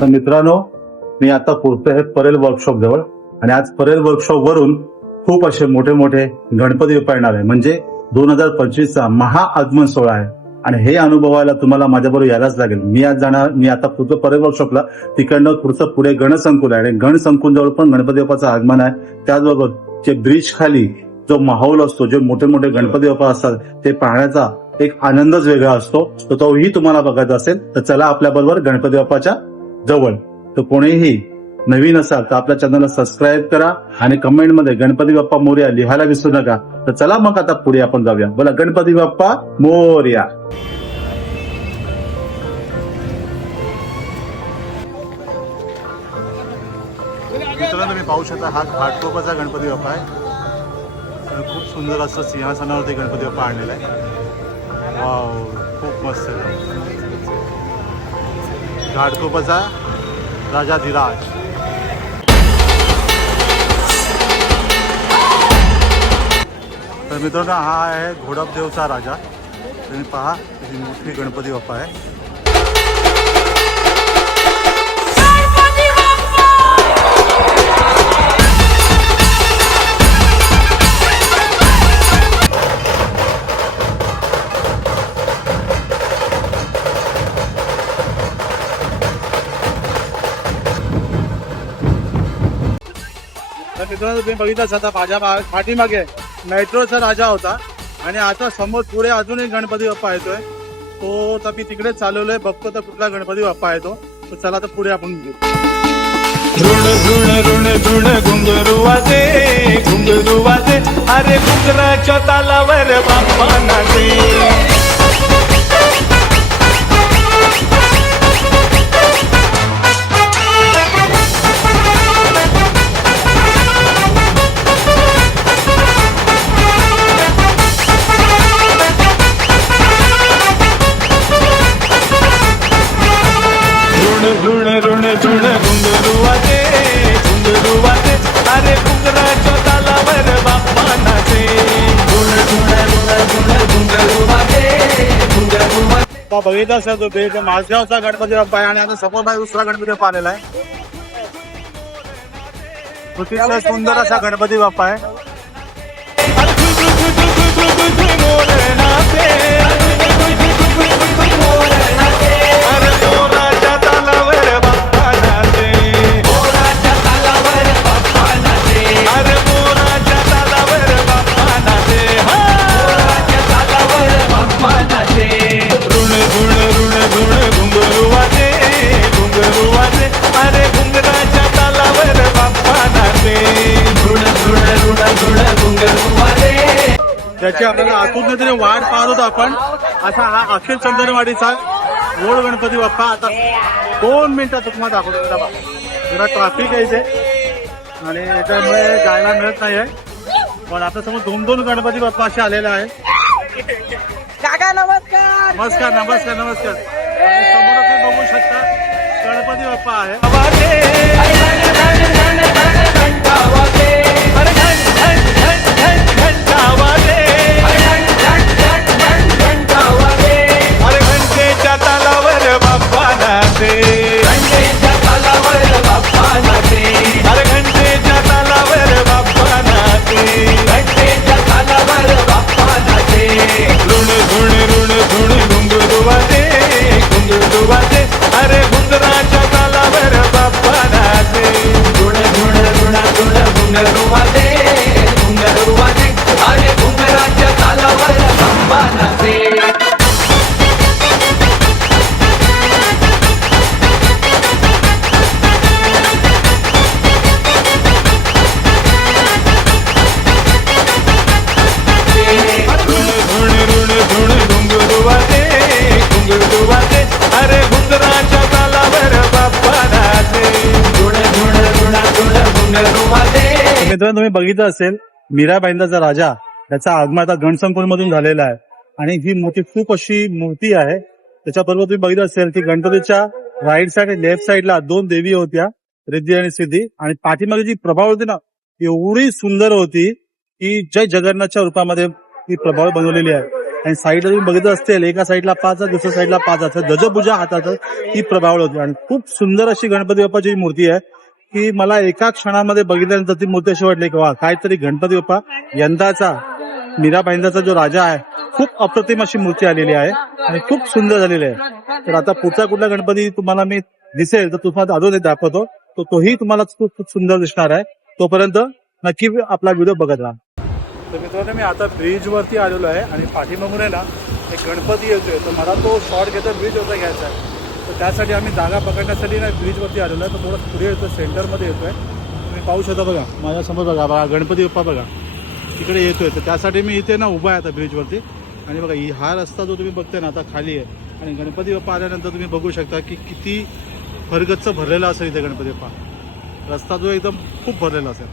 तर मित्रांनो, मी आता पोहोचतो आहे परेल वर्कशॉप जवळ आणि आज परेल वर्कशॉप वरून खूप असे मोठे मोठे गणपती बाप्पा येणार आहे. म्हणजे 2025 चा महाआगमन सोहळा आहे आणि हे अनुभवायला तुम्हाला माझ्याबरोबर यायलाच लागेल. मी आता पुढचं परेल वर्कशॉपला, तिकडनं पुढचं पुढे गणसंकुल आहे आणि गणसंकुल जवळ पण गणपती बाप्पाचं आगमन आहे. त्याचबरोबर जे ब्रिज खाली जो माहोल असतो, जे मोठे मोठे गणपती बाप्पा असतात, ते पाहण्याचा एक आनंदच वेगळा असतो. तर तोही तुम्हाला बघायचा असेल तर चला आपल्या बरोबर गणपती बाप्पाच्या जवळ. तर कोणीही नवीन असाल तर आपल्या चॅनलला सबस्क्राईब करा आणि कमेंटमध्ये गणपती बाप्पा मोरया लिहायला विसरू नका. तर चला मग आता पुढे आपण जाऊया. बोला गणपती बाप्पा मोरया. मित्रांनो, तुम्ही पाहू शकता हा घाटकोपरचा गणपती बाप्पा आहे. खूप सुंदर असं सिंहासनावरती गणपती बाप्पा आणलेला आहे. वाव, खूप मस्त आहे. घाटकोपरचा राजाधिराज. तर मित्रांनो, हा आहे घोडपदेवचा राजा. तुम्ही पहा किती मोठी गणपती बाप्पा आहे. तर मित्रांनो, तुम्ही बघितलंच आता माझ्या पाठीमागे मेट्रोचा राजा होता आणि आता समोर पुढे अजून एक गणपती बाप्पा येतोय. तो तर मी तिकडे चालवलोय, बघतो तर कुठला गणपती बाप्पा येतो. तर चला तर पुढे आपण घेऊ. ऋण ऋण ऋण ऋण घुंगरू वाजे, घुंगरू वाजे, अरे घुंगराच्या तालावर बाप्पा नाचे. ऋण ऋण ऋण घुंगरू वाजे, घुंगरू वाजे, अरे घुंगराच्या तालावर बाप्पा नाचे. ऋण ऋण ऋण ऋण घुंगरू वाजे, घुंगरू वाजे. बघितलं असेल तुम्ही, माझगावचा गणपती बाप्पा आहे आणि आता समोर माझा दुसरा गणपती बाप्पा आलेला आहे. अतिशय सुंदर असा गणपती बाप्पा आहे. त्याची आपल्याला आतून तरी वाट पाहत होतो आपण. असा हा अखिल चंदनवाडीचा गोड गणपती बाप्पा आता 2 मिनिटात तुम्हाला दाखवतो. जरा ट्रॅफिक आहे इथे आणि याच्यामुळे जायला मिळत नाहीये. पण आता समोर 2 गणपती बाप्पा असे आलेले आहे. काका नमस्कार. नमस्कार नमस्कार नमस्कार. समोर तुम्ही बघू शकता गणपती बाप्पा आहे. अरे घुंगराच्या तालावर बाप्पा नाचे. ऋण ऋण ऋण ऋण घुंगरू वाजे, घुंगरू वाजे, अरे घुंगराच्या तालावर बाप्पा नाचे. मित्रांनो, तुम्ही बघितलं असेल मीराबाईंचा राजा त्याचा आगमन आता गणसंकुल मधून झालेला आहे आणि ही मोठी खूप अशी मूर्ती आहे. त्याच्याबरोबर तुम्ही बघितलं असेल की गणपतीच्या राईट साइड आणि लेफ्ट साइडला 2 देवी होत्या, रिद्धी आणि सिद्धी. आणि पाठीमागे जी प्रभाव होती ना, एवढी सुंदर होती की जय जगन्नाथच्या रूपामध्ये ही प्रभाव बनवलेली आहे. आणि साईडला तुम्ही बघितलं असतील एका साईडला 5 आहे, दुसऱ्या साईडला 5 आहे. दजभुजा हातात ती प्रभावळ होती आणि खूप सुंदर अशी गणपती बाप्पाची मूर्ती आहे की मला एका क्षणामध्ये बघितल्यानंतर ती मूर्ती अशी वाटली की वा काहीतरी गणपती बाप्पा यंदाचा मीरा भाईंदरचा जो राजा आहे खूप अप्रतिम अशी मूर्ती आलेली आहे आणि खूप सुंदर झालेली आहे. तर आता पुढचा कुठला गणपती तुम्हाला मी दिसेल तर तुम्हाला अजून दाखवतो, तो तोही तुम्हाला खूप खूप सुंदर दिसणार आहे. तोपर्यंत नक्की आपला व्हिडिओ बघत राहा. तर मित्रांनो मी आता ब्रिजवरती आलेलो आहे आणि पाठीमागून आहे ना एक गणपती येतोय, तर मला तो शॉर्ट घेता ब्रिजवरचा घ्यायचा आहे. तर त्यासाठी आम्ही जागा पकडण्यासाठी ना ब्रिजवरती आलेलो आहे. तर थोडं पुढे येतो, सेंटरमध्ये येतोय. तुम्ही पाहू शकता बघा माझ्यासमोर बघा गणपती बाप्पा बघा तिकडे येतोय. तर त्यासाठी मी इथे ना उभा आहे आता ब्रिजवरती आणि बघा हा रस्ता जो तुम्ही बघताय ना आता खाली आहे आणि गणपती बाप्पा आल्यानंतर तुम्ही बघू शकता की किती भरगच्च भरलेला असेल इथे गणपती बाप्पा. रस्ता जो एकदम खूप भरलेला असेल.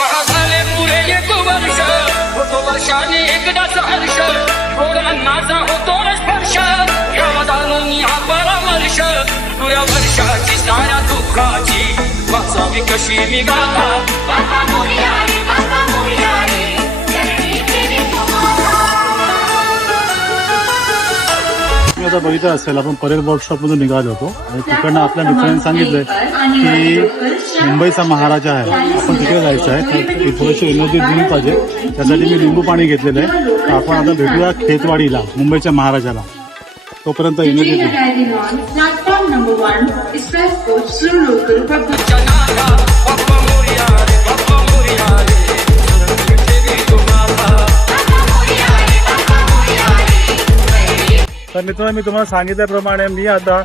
महासाले पुरे एक वर्ष होतो वर्षाने एकदाच हर्ष गोरांनाचा होतो स्पर्श या मदानी हा परामर्श तुझ्या वर्षाची साऱ्या दुःखाची वाचावी कशी मी गाथा बाबा मोरया रे, बाबा मोरया रे, चरणी देवी तुम्हाला. तुम्ही आता बघितलं असेल आपण परेल वर्कशॉप मधून निघालो होतो आणि तिकडनं आपल्या मित्रांनी सांगितलंय की मुंबईचा महाराजा आहे, आपण तिकडे जायचं आहे. तर थोडीशी एनर्जी दिली पाहिजे, त्यासाठी मी लिंबू पाणी घेतलेलं आहे. तर आपण आता भेटूया खेतवाडीला मुंबईच्या महाराजाला. तोपर्यंत एनर्जी दिली. Platform number 1, express coach through local public. जनाला बाबा मोरया रे, बाबा मोरया रे, चरणी देवी तुम्हाला. तर मित्रांनो मी तुम्हाला सांगितल्याप्रमाणे मी आता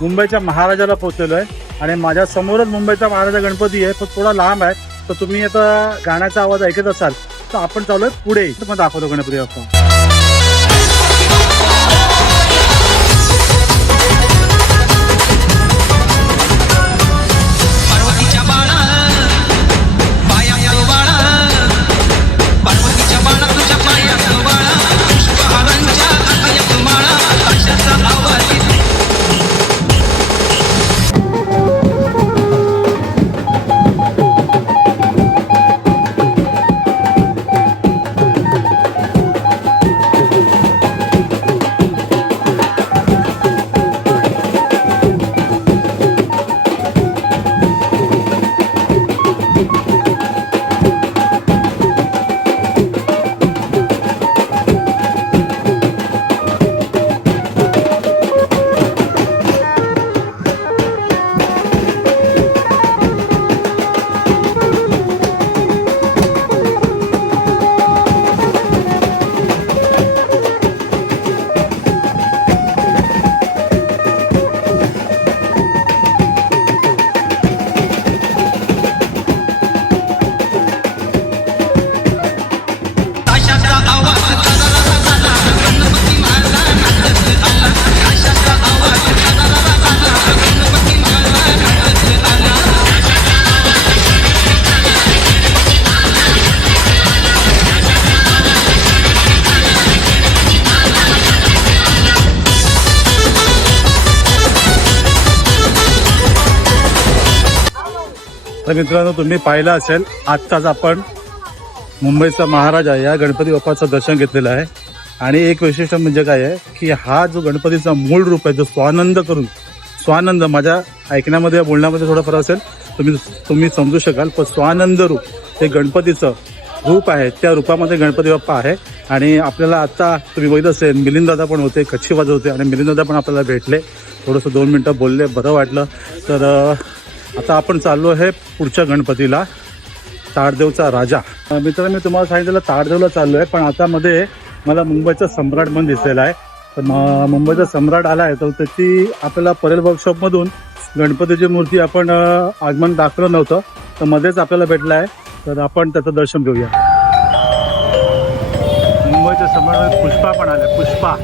मुंबईच्या महाराजाला पोहोचलेलो आहे आणि माझ्या समोरच मुंबईचा महाराजा गणपती आहे. तो थोडा लांब आहे, तर तुम्ही आता गाण्याचा आवाज ऐकत असाल तर आपण चालू आहे पुढे. मग दाखवतो गणपती बाप्पा. पार्वतीच्या बाळा पाया बाळा पार्वतीच्या बाळा तुझ्या पाया बाळा पुष्पहारांच्या हातायात माळा आकाशाचा आवाज येतो. आकाशाचा आवाज झाला गणपती माझा नाचत आला. आकाशाचा आवाज झाला गणपती माझा नाचत आला. तर मित्रांनो तुम्ही पाहिलं असेल आत्ताच आपण मुंबईचा महाराजा या गणपती बाप्पाचं दर्शन घेतलेलं आहे. आणि एक वैशिष्ट्य म्हणजे काय आहे की हा जो गणपतीचा मूळ रूप आहे जो स्वानंद माझ्या ऐकण्यामध्ये बोलण्यामध्ये थोडा फरक असेल तुम्ही समजू शकाल, पण स्वानंद रूप हे गणपतीचं रूप आहे. त्या रूपामध्ये गणपती बाप्पा आहे. आणि आपल्याला आता तुम्ही बघितलं असेल मिलिंददादा पण होते, कच्छी वाजवते आणि मिलिंददादा पण आपल्याला भेटले, थोडंसं 2 मिनटं बोलले, बरं वाटलं. तर आता आपण चाललो आहे पुढच्या गणपतीला, ताडदेवचा राजा. मित्रांनो मी तुम्हाला सांगितलं ताडदेवला चाललो आहे, पण आता मध्ये मला मुंबईचा सम्राट पण दिसलेला आहे. तर मुंबईचा सम्राट आला आहे, तर त्याची आपल्याला परेल वर्कशॉपमधून गणपतीची मूर्ती आपण आगमन दाखवलं नव्हतं, तर मध्येच आपल्याला भेटला आहे. तर आपण त्याचं दर्शन घेऊया. मुंबईच्या सम्राट पुष्पा पण आले, पुष्पा.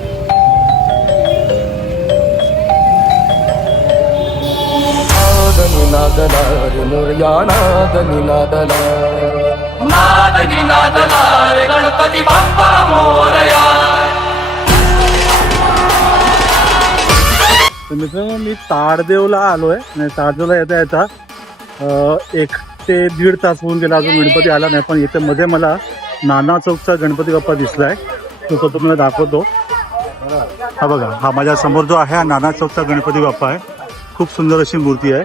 या नाद निनादला नाद निनादला रे गणपती बाप्पा मोरया. तर मित्रांनो मी ताडदेवला आलोय आणि ताडदेवला येता येता 1 ते 1.5 तास होऊन गेला, अजून गणपती आला नाही. पण इथे मध्ये मला नाना चौकचा गणपती बाप्पा दिसलाय, तो तुम्हाला दाखवतो. हा बघा, हा माझ्या समोर जो आहे हा नाना चौकचा गणपती बाप्पा आहे. खूप सुंदर अशी मूर्ती आहे.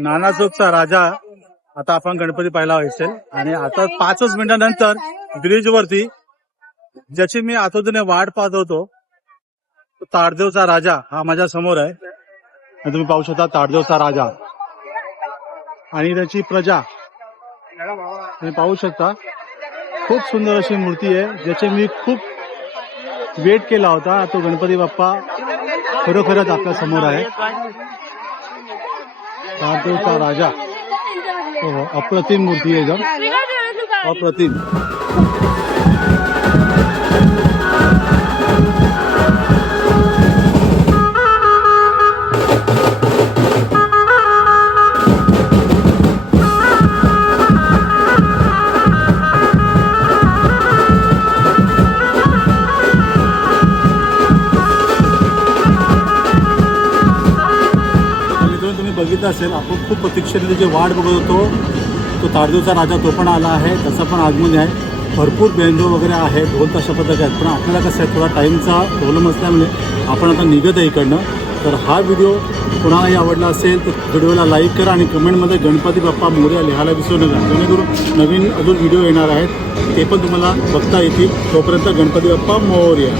नाना चौकचा राजा आता आपण गणपती पाहिला असेल आणि आता 5च मिनिटानंतर ब्रिज वरती ज्याची मी आतोदीने वाट पाहत होतो, ताडदेवचा राजा हा माझ्या समोर आहे. आणि तुम्ही पाहू शकता ताडदेवचा राजा आणि त्याची प्रजा तुम्ही पाहू शकता. खूप सुंदर अशी मूर्ती आहे, ज्याची मी खूप वेट केला होता. तो गणपती बाप्पा खरोखरच आपल्या समोर आहे. ताडदेवचा राजा, हो, अप्रतिम मूर्ती आहे, एकदम अप्रतिम. तुम्ही बघितलं असेल, आपण खूप प्रतीक्षेने त्याची वाट बघत होतो. तो ताडदेवचा राजा तो पण आला आहे, त्याचं पण आगमन आहे. भरपूर बेंजो वगैरे आहे, ढोल ताशा पथक आहेत. पण आपल्याला कसं आहे, थोडा टाईमचा प्रॉब्लेम असल्यामुळे आपण आता निघत आहे इकडनं. तर हा व्हिडिओ कोणालाही आवडला असेल तर व्हिडिओला लाईक करा आणि कमेंटमध्ये गणपती बाप्पा मोरया लिहायला विसरू नका, जेणेकरून नवीन अजून व्हिडिओ येणार आहेत ते पण तुम्हाला बघता येतील. तोपर्यंत गणपती बाप्पा मोरया.